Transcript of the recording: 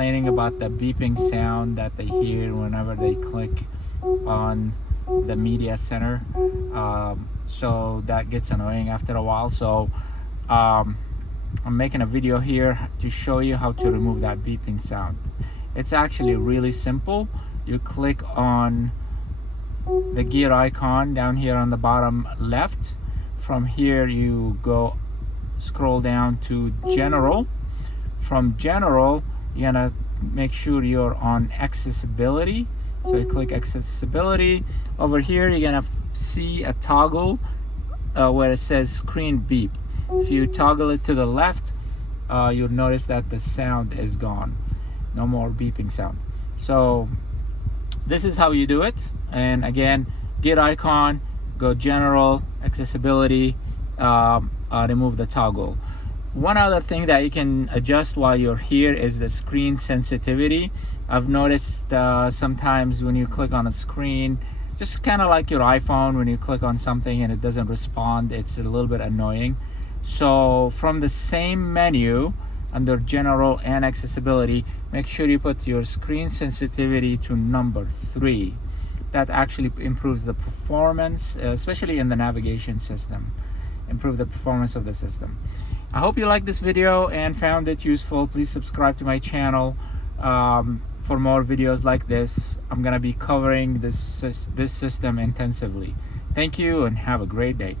complaining about the beeping sound that they hear whenever they click on the media center. So that gets annoying after a while. So I'm making a video here to show you how to remove that beeping sound. It's actually really simple. You click on the gear icon down here on the bottom left. From here you go scroll down to general. From general, you're gonna make sure you're on accessibility. So you click accessibility. Over here you're gonna see a toggle where it says screen beep. If you toggle it to the left, you'll notice that the sound is gone. No more beeping sound. So this is how you do it. And again, gear icon, go general, accessibility, remove the toggle. One other thing that you can adjust while you're here is the screen sensitivity. I've noticed sometimes when you click on a screen, just kind of like your iPhone, when you click on something and it doesn't respond, it's a little bit annoying. So from the same menu under general and accessibility, make sure you put your screen sensitivity to number 3. That actually improves the performance, especially in the navigation system. Improve the performance of the system. I hope you liked this video and found it useful. Please subscribe to my channel for more videos like this. I'm gonna be covering this system intensively. Thank you and have a great day.